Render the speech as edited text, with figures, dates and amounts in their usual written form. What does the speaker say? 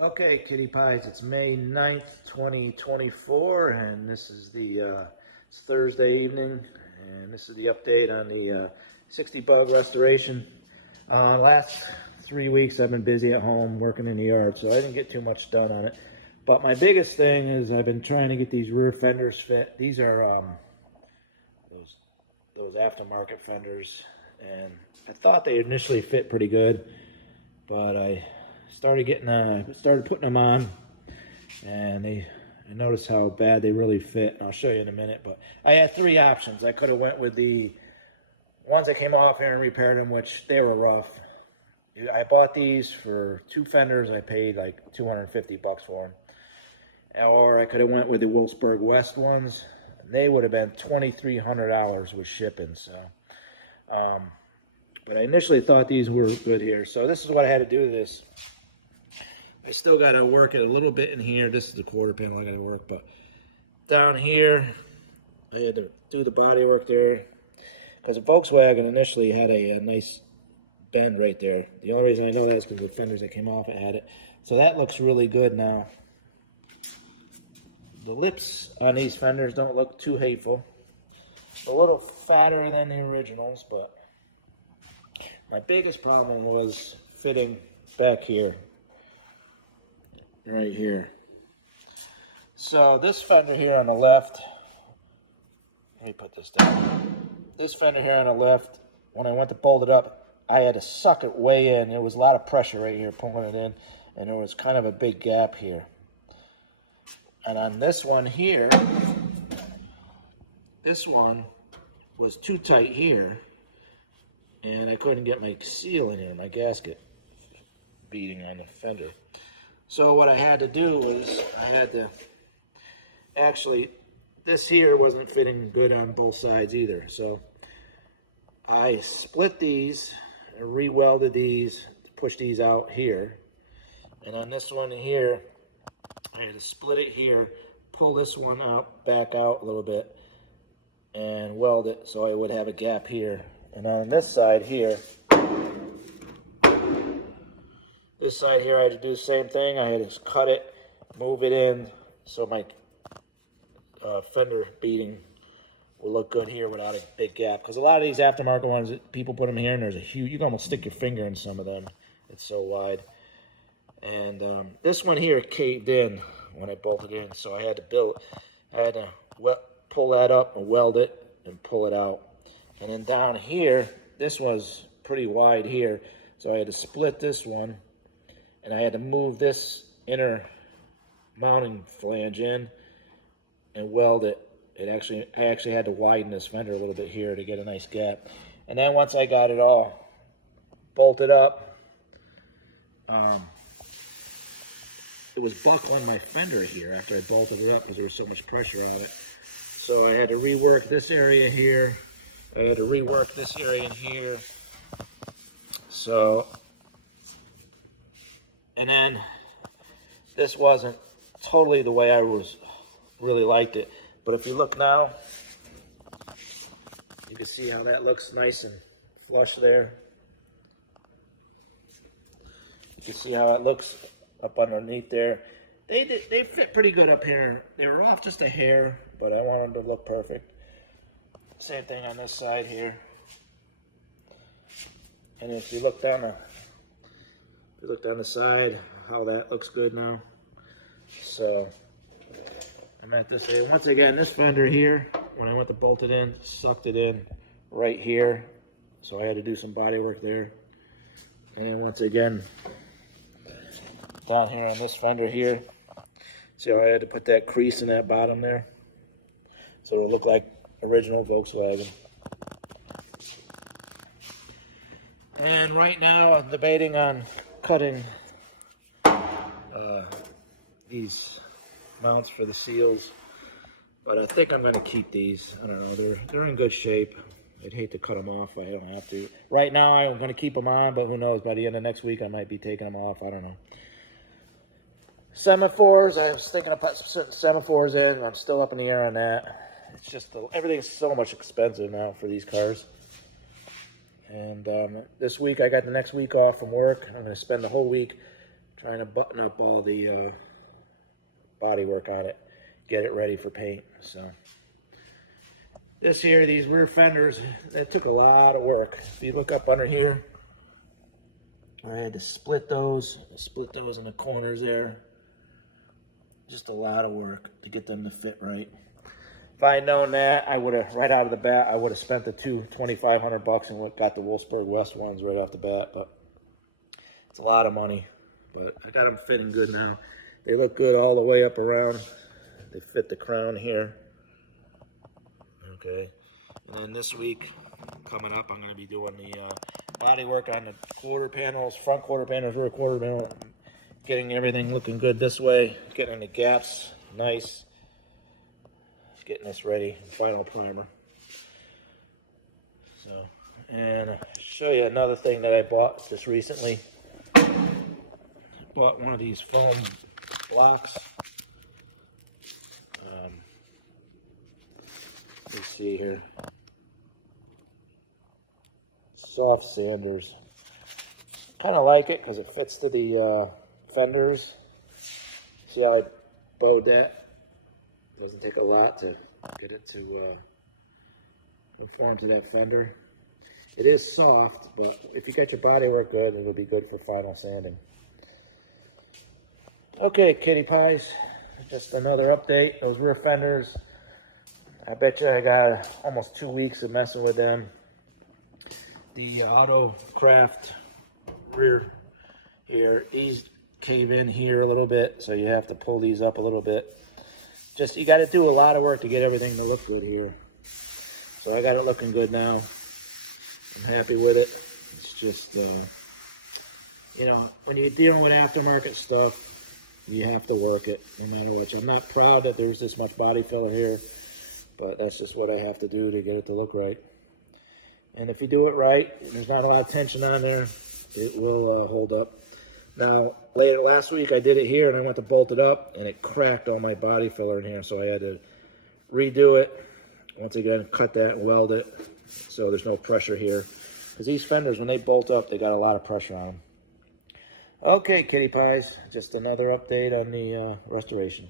Okay, Kitty Pies, it's May 9th, 2024, and this is it's Thursday evening, and this is the update on the 60 bug restoration. Last 3 weeks I've been busy at home working in the yard, so I didn't get too much done on it. But my biggest thing is I've been trying to get these rear fenders fit. These are those, those aftermarket fenders, and I thought they initially fit pretty good, but I started putting them on, and I noticed how bad they really fit. And I'll show you in a minute. But I had three options. I could have went with the ones that came off here and repaired them, which they were rough. I bought these for two fenders. I paid like 250 bucks for them. Or I could have went with the Wolfsburg West ones. They would have been $2,300 with shipping. So, but I initially thought these were good here. So this is what I had to do to this. I still got to work it a little bit in here. This is the quarter panel I got to work, but down here, I had to do the body work there because the Volkswagen initially had a nice bend right there. The only reason I know that is because the fenders that came off, it had it. So that looks really good now. The lips on these fenders don't look too hateful. A little fatter than the originals, but my biggest problem was fitting back here. Right here. So this fender here on the left, let me put this down. This fender here on the left, when I went to bolt it up, I had to suck it way in. There was a lot of pressure right here pulling it in, and there was kind of a big gap here. And on this one here, this one was too tight here, and I couldn't get my seal in here, my gasket beading on the fender. So what I had to do was I had to actually, this here wasn't fitting good on both sides either. So I split these and re-welded these to push these out here. And on this one here, I had to split it here, pull this one out, back out a little bit, and weld it so I would have a gap here. And on this side here, I had to do the same thing. I had to cut it, move it in, so my fender beading will look good here without a big gap. Because a lot of these aftermarket ones, people put them here, and there's a huge, you can almost stick your finger in some of them. It's so wide. And this one here caved in when I bolted in, so I had to pull that up and weld it and pull it out. And then down here, this was pretty wide here, so I had to split this one. And I had to move this inner mounting flange in and weld it. I actually had to widen this fender a little bit here to get a nice gap. And then once I got it all bolted up, it was buckling my fender here after I bolted it up because there was so much pressure on it. So I had to rework this area here. I had to rework this area in here. So, and then this wasn't totally the way I really liked it. But if you look now, you can see how that looks nice and flush there. You can see how it looks up underneath there. They fit pretty good up here. They were off just a hair, but I want them to look perfect. Same thing on this side here. And if you look down the side, how that looks good now. So I'm at this area. Once again, this fender here, when I went to bolt it in, sucked it in right here. So I had to do some body work there. And then once again, down here on this fender here, see how I had to put that crease in that bottom there? So it'll look like original Volkswagen. And right now I'm debating on cutting these mounts for the seals, but I think I'm going to keep these. I don't know, they're in good shape. I'd hate to cut them off if I don't have to. Right now I'm going to keep them on, but who knows, by the end of next week I might be taking them off. I don't know. Semaphores, I was thinking of putting semaphores in. I'm still up in the air on that. It's just, everything's so much expensive now for these cars. And this week, I got the next week off from work. I'm going to spend the whole week trying to button up all the body work on it, get it ready for paint. So this here, these rear fenders, it took a lot of work. If you look up under here, I had to split those in the corners there. Just a lot of work to get them to fit right. If I had known that, I would have, right out of the bat, I would have spent the $2,500 and got the Wolfsburg West ones right off the bat. But it's a lot of money. But I got them fitting good now. They look good all the way up around. They fit the crown here. Okay. And then this week, coming up, I'm going to be doing the body work on the quarter panels, front quarter panels, rear quarter panel. Getting everything looking good this way. Getting the gaps nice. Getting this ready, final primer. So, and I'll show you another thing that I bought just recently. Bought one of these foam blocks. Let's see here. Soft sanders. Kind of like it because it fits to the fenders. See how I bowed that? Doesn't take a lot to get it to conform to that fender. It is soft, but if you get your body work good, it'll be good for final sanding. Okay, kitty pies, just another update. Those rear fenders, I bet you I got almost 2 weeks of messing with them. The Autocraft rear here, these cave in here a little bit, so you have to pull these up a little bit. Just, you got to do a lot of work to get everything to look good here. So I got it looking good now. I'm happy with it. It's just, you know, when you're dealing with aftermarket stuff, you have to work it no matter what. I'm not proud that there's this much body filler here, but that's just what I have to do to get it to look right. And if you do it right, there's not a lot of tension on there, it will hold up. Now, last week I did it here and I went to bolt it up and it cracked all my body filler in here, so I had to redo it. Once again, cut that and weld it so there's no pressure here. Because these fenders, when they bolt up, they got a lot of pressure on them. Okay, kitty pies, just another update on the restoration.